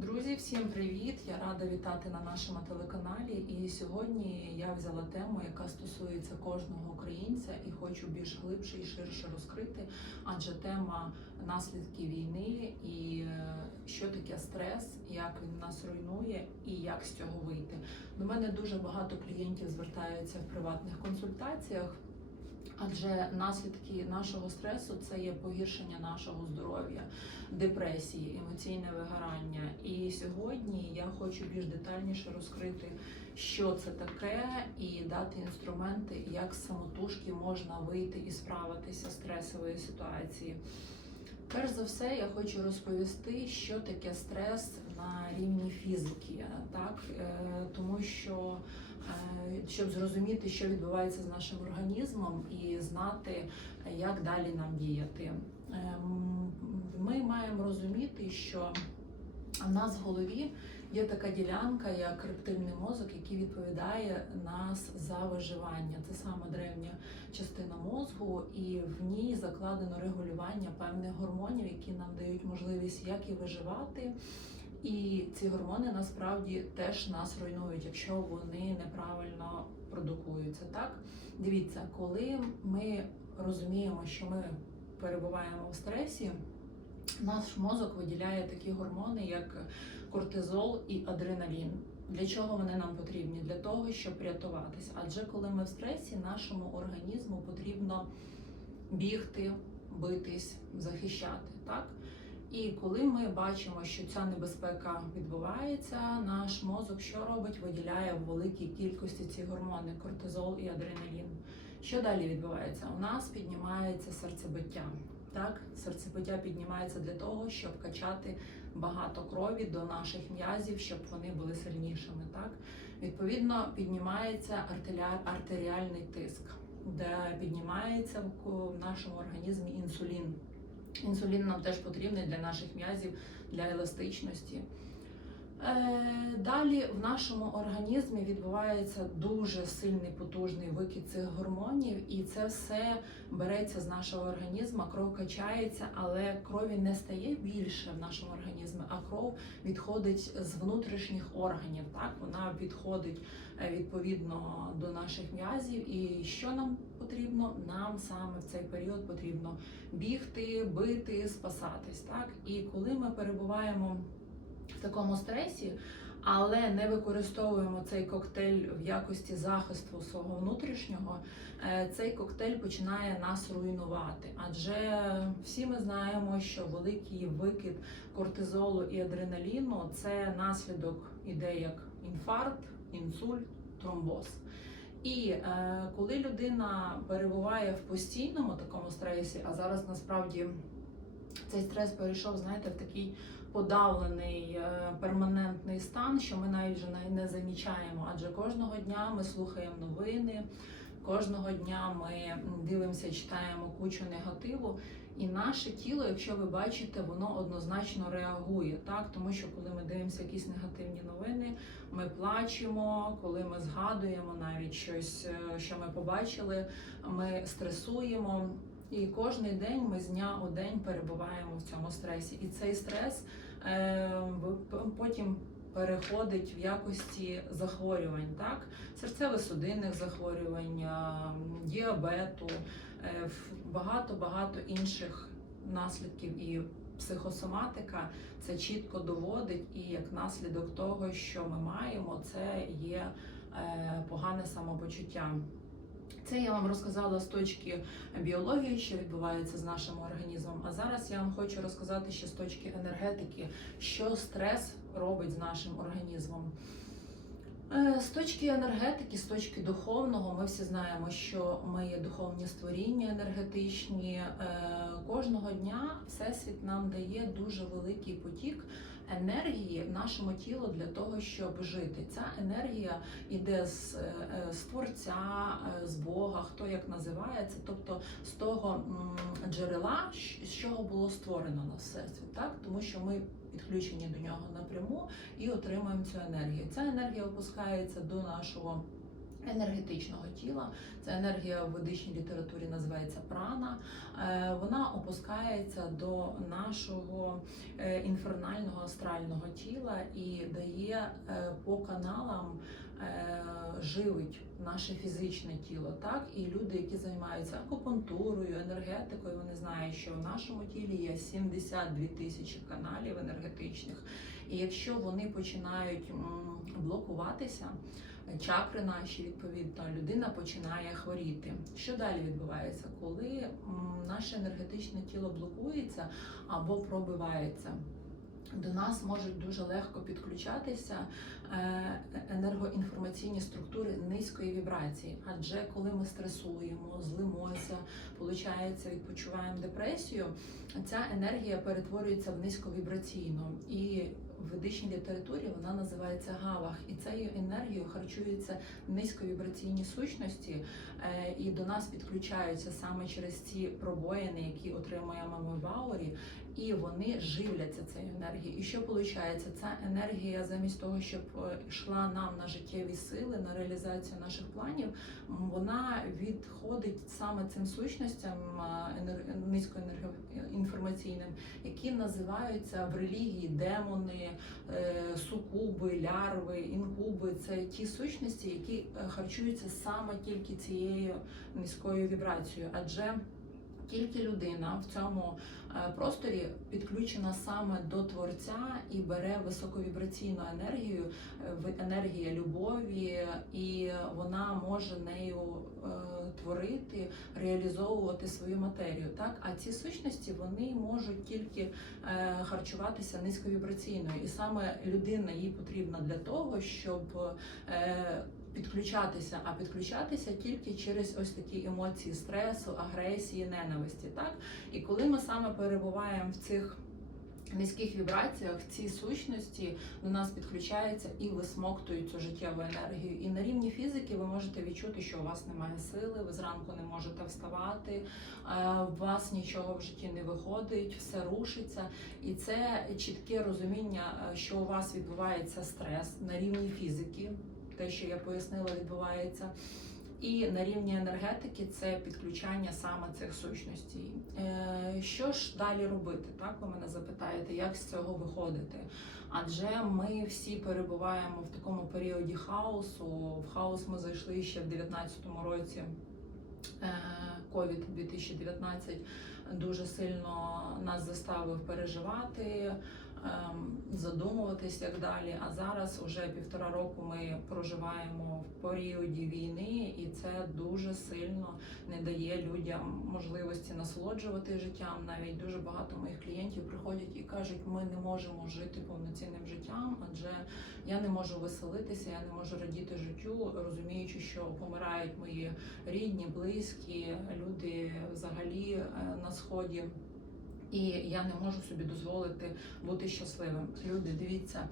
Друзі, всім привіт! Я рада вітати на нашому телеканалі. І сьогодні я взяла тему, яка стосується кожного українця, і хочу більш глибше і ширше розкрити, адже тема наслідки війни і е, що таке стрес, як він нас руйнує і як з цього вийти. До мене дуже багато клієнтів звертаються в приватних консультаціях. Адже наслідки нашого стресу це є погіршення нашого здоров'я, депресії, емоційне вигорання. І сьогодні я хочу більш детальніше розкрити, що це таке, і дати інструменти, як самотужки можна вийти і справитися з стресової ситуації. Перш за все, я хочу розповісти, що таке стрес на рівні фізики, так Е, тому що щоб зрозуміти, що відбувається з нашим організмом, і знати, як далі нам діяти. Ем, Ми маємо розуміти, що в нас в голові є така ділянка, як рептильний мозок, який відповідає нас за виживання. Це саме древня частина мозгу, і в ній закладено регулювання певних гормонів, які нам дають можливість як і виживати. І ці гормони насправді теж нас руйнують, якщо вони неправильно продукуються. Так дивіться, коли ми розуміємо, що ми перебуваємо в стресі, наш мозок виділяє такі гормони, як кортизол і адреналін. Для чого вони нам потрібні? Для того, щоб рятуватись. Адже коли ми в стресі, нашому організму потрібно бігти, битись, захищати. Так? І коли ми бачимо, що ця небезпека відбувається, наш мозок що робить? Виділяє в великій кількості ці гормони кортизол і адреналін. Що далі відбувається? У нас піднімається серцебиття. Так, серцебиття піднімається для того, щоб качати багато крові до наших м'язів, щоб вони були сильнішими. Так, відповідно, піднімається артеріальний тиск, де піднімається в нашому організмі інсулін. Інсулін нам теж потрібний для наших м'язів, для еластичності. Е, Далі в нашому організмі відбувається дуже сильний потужний викид цих гормонів, і це все береться з нашого організму, кров качається, але крові не стає більше в нашому організмі, а кров відходить з внутрішніх органів. Так, вона відходить е, відповідно до наших м'язів. І що нам потрібно? Нам саме в цей період потрібно бігти, бити, спасатись. Так, і коли ми перебуваємо в такому стресі, але не використовуємо цей коктейль в якості захисту свого внутрішнього, е, цей коктейль починає нас руйнувати. Адже всі ми знаємо, що великий викид кортизолу і адреналіну це наслідок іде як інфаркт, інсульт, тромбоз. І е, коли людина перебуває в постійному такому стресі, а зараз насправді цей стрес перейшов, знаєте, в такий подавлений е, перманентний стан, що ми навіть вже не- замічаємо. Адже кожного дня ми слухаємо новини, кожного дня ми дивимося, читаємо кучу негативу. І наше тіло, якщо ви бачите, воно однозначно реагує, так тому що коли ми дивимося якісь негативні новини, ми плачемо, коли ми згадуємо навіть щось, е, що ми побачили, ми стресуємо. І кожен день ми з дня у день перебуваємо в цьому стресі. І цей стрес е, потім переходить в якості захворювань, так? серцево-судинних захворювань, а, діабету, е, багато-багато інших наслідків. І психосоматика це чітко доводить, і як наслідок того, що ми маємо, це є е, погане самопочуття. Це я вам розказала з точки біології, що відбувається з нашим організмом. А зараз я вам хочу розказати ще з точки енергетики, що стрес робить з нашим організмом. Е, З точки енергетики, з точки духовного, ми всі знаємо, що ми є духовні створіння енергетичні. Кожного дня Всесвіт нам дає дуже великий потік енергії в нашому тілу для того, щоб жити. Ця енергія йде з, е, е, з творця, е, з Бога, хто як називається, тобто з того джерела, з чого було створено на всесвіт, так тому що ми підключені до нього напряму і отримуємо цю енергію. Ця енергія опускається до нашого енергетичного тіла. Це енергія в ведичній літературі називається прана. Е, Вона опускається до нашого е, інфернального астрального тіла і дає е, по каналам живить наше фізичне тіло. Так і люди, які займаються акупунктурою, енергетикою, вони знають, що в нашому тілі є 72 тисячі каналів енергетичних. І якщо вони починають блокуватися, чакри наші відповідно, людина починає хворіти. Що далі відбувається, коли наше енергетичне тіло блокується або пробивається? До нас можуть дуже легко підключатися е, енергоінформаційні структури низької вібрації. Адже коли ми стресуємо, злимося, получається, відпочиваємо депресію, ця енергія перетворюється в низьковібраційну. І ведичній літературі вона називається гавах, і цією енергією харчуються низьковібраційні сущності, е, і до нас підключаються саме через ці пробоїни, які отримуємо ми в аурі, і вони живляться цією енергією. І що виходить? Ця енергія, замість того, щоб е, йшла нам на життєві сили, на реалізацію наших планів, вона відходить саме цим сущностям низькоінформаційним, які називаються в релігії демони, е, сукуби, лярви, інкуби. Це ті сущності, які е, харчуються саме тільки цією низькою вібрацією, адже тільки людина в цьому е, просторі підключена саме до творця і бере високовібраційну енергію, е, енергія любові, і вона може нею е, творити, реалізовувати свою матерію. Так, а ці сущності вони можуть тільки харчуватися низьковібраційною, і саме людина їй потрібна для того, щоб підключатися, а підключатися тільки через ось такі емоції стресу, агресії, ненависті. Так, і коли ми саме перебуваємо в цих низьких вібраціях, ці сущності до нас підключаються і висмоктують цю життєву енергію. І на рівні фізики ви можете відчути, що у вас немає сили, ви зранку не можете вставати, е, у вас нічого в житті не виходить, все рушиться. І це чітке розуміння, е, що у вас відбувається стрес на рівні фізики, те, що я пояснила, відбувається. І на рівні енергетики це підключання саме цих сущностей. Е, Що ж далі робити? Так, ви мене запитаєте, як з цього виходити? Адже ми всі перебуваємо в такому періоді хаосу. В хаос ми зайшли ще в 2019 році. Ковід 2019 дуже сильно нас заставив переживати, задумуватись як далі. А зараз уже півтора року ми проживаємо в періоді війни, і це дуже сильно не дає людям можливості насолоджувати життям. Навіть дуже багато моїх клієнтів приходять і кажуть, ми не можемо жити повноцінним життям, адже я не можу веселитися, я не можу радіти життю, розуміючи, що помирають мої рідні, близькі, люди взагалі е, на сході. І я не можу собі дозволити бути щасливим. Люди, дивіться,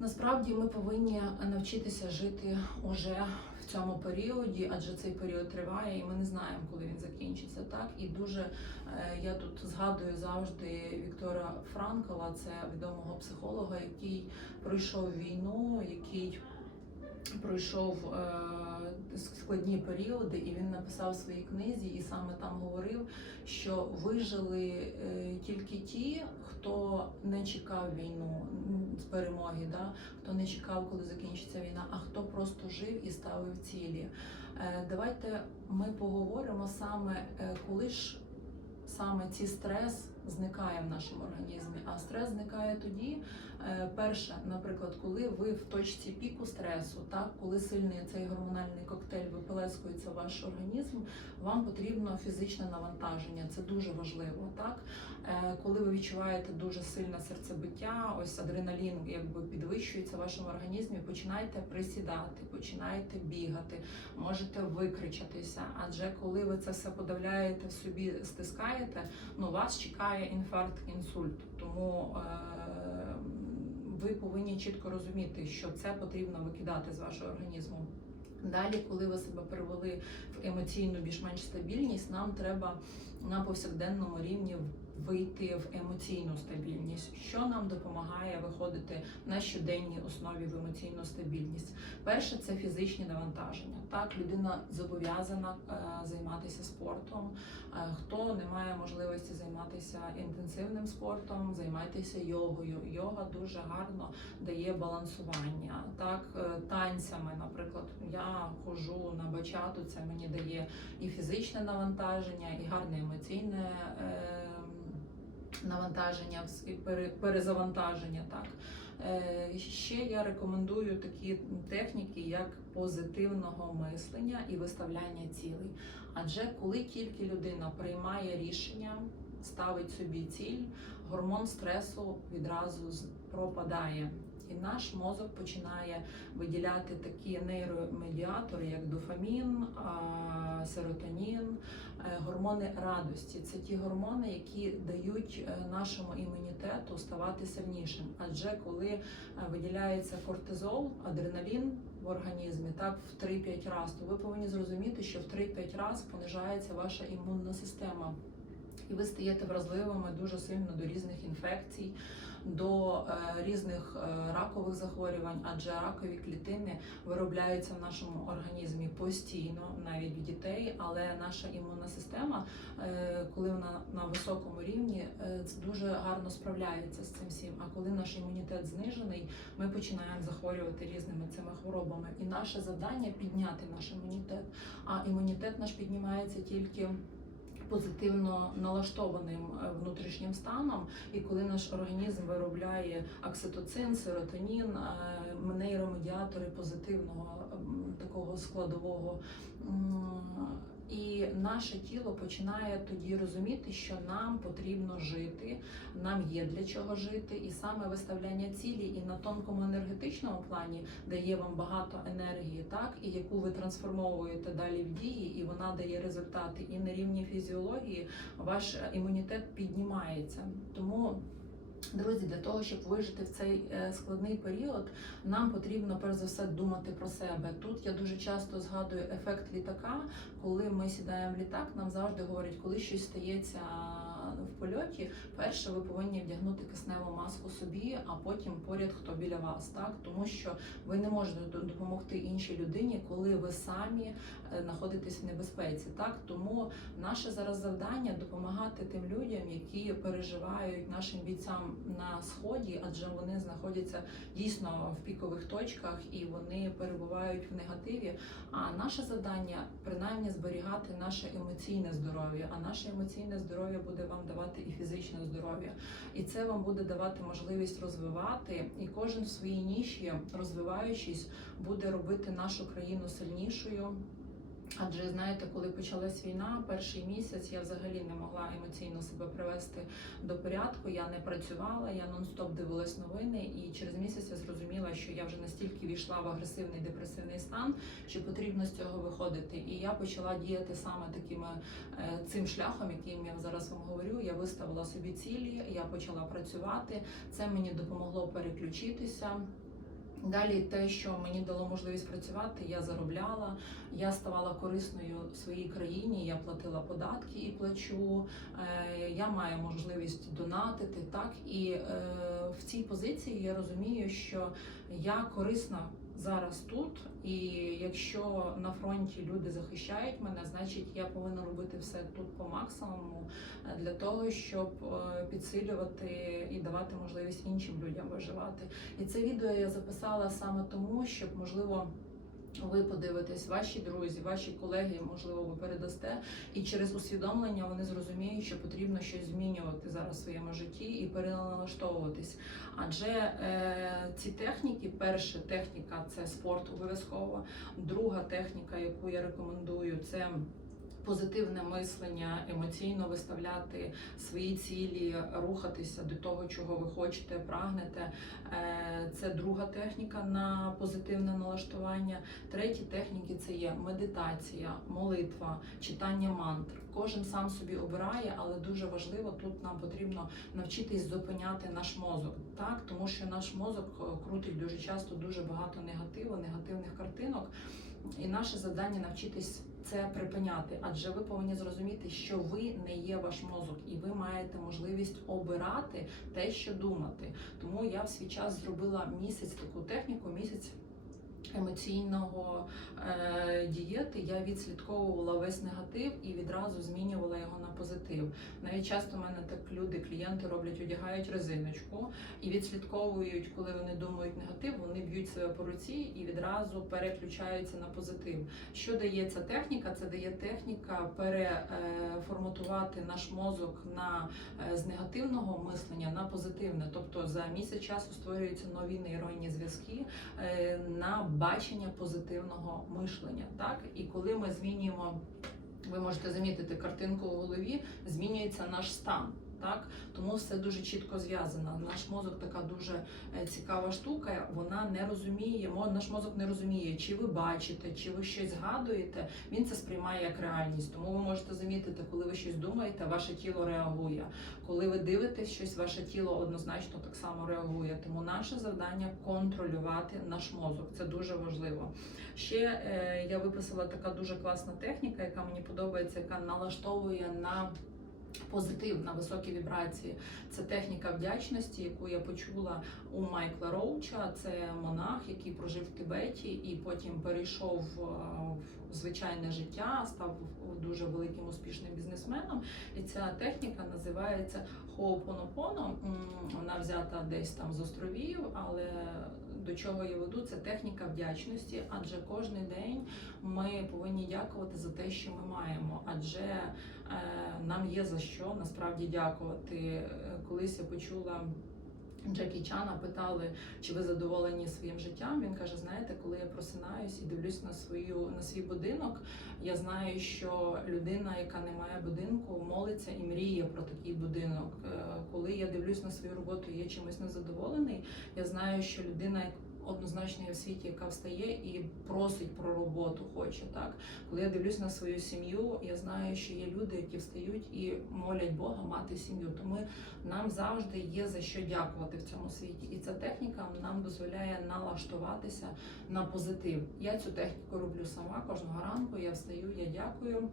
насправді ми повинні навчитися жити уже в цьому періоді, адже цей період триває, і ми не знаємо, коли він закінчиться. Так і дуже е, я тут згадую завжди Віктора Франкла, це відомого психолога, який пройшов війну, який пройшов е, складні періоди, і він написав в своїй книзі, і саме там говорив, що вижили е, тільки ті, хто не чекав війну з перемоги, да? хто не чекав, коли закінчиться війна, а хто просто жив і ставив цілі. Е, давайте ми поговоримо саме, е, коли ж саме ці стрес зникає в нашому організмі. А стрес зникає тоді, е, перше, наприклад, коли ви в точці піку стресу, так коли сильний цей гормональний коктейль виплескується в ваш організм, вам потрібно фізичне навантаження. Це дуже важливо. Так, Е, коли ви відчуваєте дуже сильне серцебиття, ось адреналін якби підвищується в вашому організмі, починайте присідати, починайте бігати, можете викричатися. Адже коли ви це все подавляєте в собі, стискаєте, ну вас чекає інфаркт, інсульт. Тому е, ви повинні чітко розуміти, що це потрібно викидати з вашого організму. Далі, коли ви себе перевели в емоційну більш-менш стабільність, нам треба на повсякденному рівні вийти в емоційну стабільність, що нам допомагає виходити на щоденній основі в емоційну стабільність. Перше це фізичні навантаження. Так, людина зобов'язана е, займатися спортом. Е, Хто не має можливості займатися інтенсивним спортом, займайтеся йогою. Йога дуже гарно дає балансування. Так, е, танцями, наприклад, я ходжу на бачату, це мені дає і фізичне навантаження, і гарне емоційне. е, Навантаження перезавантаження, так Е, ще я рекомендую такі техніки, як позитивного мислення і виставляння цілей. Адже коли тільки людина приймає рішення, ставить собі ціль, гормон стресу відразу пропадає. І наш мозок починає виділяти такі нейромедіатори, як дофамін, серотонін, е, гормони радості. Це ті гормони, які дають е, нашому імунітету ставати сильнішим. Адже коли е, виділяється кортизол, адреналін в організмі, так в 3-5 разів, то ви повинні зрозуміти, що в 3-5 разів понижається ваша імунна система. І ви стаєте вразливими дуже сильно до різних інфекцій, до е, різних е, ракових захворювань, адже ракові клітини виробляються в нашому організмі постійно, навіть в дітей. Але наша імунна система, е, коли вона на високому рівні, дуже гарно справляється з цим всім. А коли наш імунітет знижений, ми починаємо захворювати різними цими хворобами. І наше завдання підняти наш імунітет. А імунітет наш піднімається тільки позитивно налаштованим е, внутрішнім станом, і коли наш організм виробляє окситоцин, серотонін, е, нейромедіатори позитивного такого складового. І наше тіло починає тоді розуміти, що нам потрібно жити, нам є для чого жити, і саме виставляння цілі і на тонкому енергетичному плані дає вам багато енергії, так і яку ви трансформовуєте далі в дії, і вона дає результати. І на рівні фізіології ваш імунітет піднімається. Тому. Друзі, для того, щоб вижити в цей е, складний період, нам потрібно перш за все думати про себе. Тут я дуже часто згадую ефект літака, коли ми сідаємо в літак, нам завжди говорять, коли щось стається польоті, перше ви повинні вдягнути кисневу маску собі, а потім поряд хто біля вас, так тому що ви не можете допомогти іншій людині, коли ви самі е, знаходитесь в небезпеці. Так тому наше зараз завдання допомагати тим людям, які переживають нашим бійцям на сході, адже вони знаходяться дійсно в пікових точках і вони перебувають в негативі. А наше завдання принаймні зберігати наше емоційне здоров'я. А наше емоційне здоров'я буде вам давати і фізичне здоров'я, і це вам буде давати можливість розвивати. І кожен в своїй ніші, розвиваючись, буде робити нашу країну сильнішою. Адже знаєте, коли почалась війна, перший місяць я взагалі не могла емоційно себе привести до порядку. Я не працювала, я нон-стоп дивилась новини, і через місяць я зрозуміла, що я вже настільки війшла в агресивний депресивний стан, що потрібно з цього виходити. І я почала діяти саме таким е, цим шляхом, яким я зараз вам говорю. Я виставила собі цілі, я почала працювати. Це мені допомогло переключитися. Далі те, що мені дало можливість працювати, я заробляла, я ставала корисною своїй країні, я платила податки і плачу. е, Я маю можливість донатити. Так і е, в цій позиції я розумію, що я корисна зараз тут, і якщо на фронті люди захищають мене, значить я повинна робити все тут по максимуму е, для того, щоб е, підсилювати і давати можливість іншим людям виживати. І це відео я записала саме тому, щоб можливо. Ви подивитесь, ваші друзі, ваші колеги, можливо, ви передасте, і через усвідомлення вони зрозуміють, що потрібно щось змінювати зараз в своєму житті і переналаштовуватись. Адже е, ці техніки, перша техніка це спорт обов'язково. Друга техніка, яку я рекомендую, це позитивне мислення, емоційно виставляти свої цілі, рухатися до того, чого ви хочете, прагнете. Е, Це друга техніка на позитивне налаштування. Треті техніки це є медитація, молитва, читання мантр. Кожен сам собі обирає, але дуже важливо тут нам потрібно навчитись зупиняти наш мозок, так тому що наш мозок е, крутить дуже часто дуже багато негативу, негативних картинок. І наше завдання навчитись це припиняти, адже ви повинні зрозуміти, що ви не є ваш мозок, і ви маєте можливість обирати те, що думати. Тому я в свій час зробила місяць таку техніку, місяць. Емоційного е, дієти я відслідковувала весь негатив і відразу змінювала його на позитив. Навіть часто в мене так люди, клієнти роблять, одягають резиночку і відслідковують, коли вони думають негатив, вони б'ють себе по руці і відразу переключаються на позитив. Що дає ця техніка? Це дає техніка переформатувати наш мозок на е, з негативного мислення на позитивне. Тобто за місяць часу створюються нові нейронні зв'язки е, на бачення позитивного мишлення. Так і коли ми змінюємо, ви можете замітити картинку у голові, змінюється наш стан. Так, тому все дуже чітко зв'язано. Наш мозок така дуже е, цікава штука. Вона не розуміє, наш мозок не розуміє, чи ви бачите, чи ви щось згадуєте. Він це сприймає як реальність. Тому ви можете замітити, коли ви щось думаєте, ваше тіло реагує. Коли ви дивитесь щось, ваше тіло однозначно так само реагує. Тому наше завдання контролювати наш мозок. Це дуже важливо. Ще е, я виписала така дуже класна техніка, яка мені подобається, яка налаштовує на позитив, на високі вібрації. Це техніка вдячності, яку я почула у Майкла Роуча. Це монах, який прожив в Тибеті і потім перейшов е, в звичайне життя, став дуже великим успішним бізнесменом. І ця техніка називається Хоопонопоно. Вона взята десь там з островів, але до чого я веду, це техніка вдячності, адже кожен день ми повинні дякувати за те, що ми маємо. Адже е, нам є за що насправді дякувати. Е, Колись я почула. Джекі Чана питали, чи ви задоволені своїм життям. Він каже: знаєте, коли я просинаюсь і дивлюсь на свою на свій будинок, я знаю, що людина, яка не має будинку, молиться і мріє про такий будинок. Е, Коли я дивлюсь на свою роботу, і є чимось незадоволений. Я знаю, що людина однозначно є в світі, яка встає і просить про роботу, хоче так. Коли я дивлюсь на свою сім'ю, я знаю, що є люди, які встають і молять Бога мати сім'ю. Тому нам завжди є за що дякувати в цьому світі. І ця техніка нам дозволяє налаштуватися на позитив. Я цю техніку роблю сама кожного ранку. Я встаю, я дякую.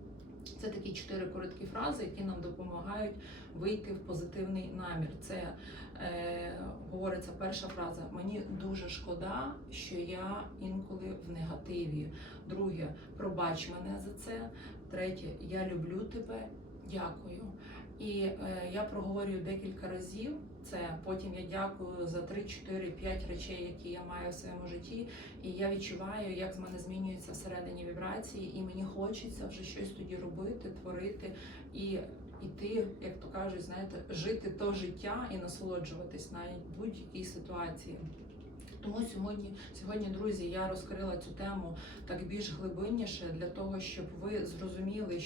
Це такі чотири короткі фрази, які нам допомагають вийти в позитивний намір. Це е, говориться перша фраза. Мені дуже шкода, що я інколи в негативі. Друге, пробач мене за це. Третє, я люблю тебе. Дякую. І е, я проговорюю декілька разів це. Потім я дякую за 3, 4, 5 речей, які я маю в своєму житті. І я відчуваю, як з мене змінюються всередині вібрації, і мені хочеться вже щось тоді робити, творити і іти, як то кажуть, знаєте, жити то життя і насолоджуватись навіть будь-якій ситуації. Тому сьогодні, сьогодні, друзі, я розкрила цю тему так більш глибинніше для того, щоб ви зрозуміли,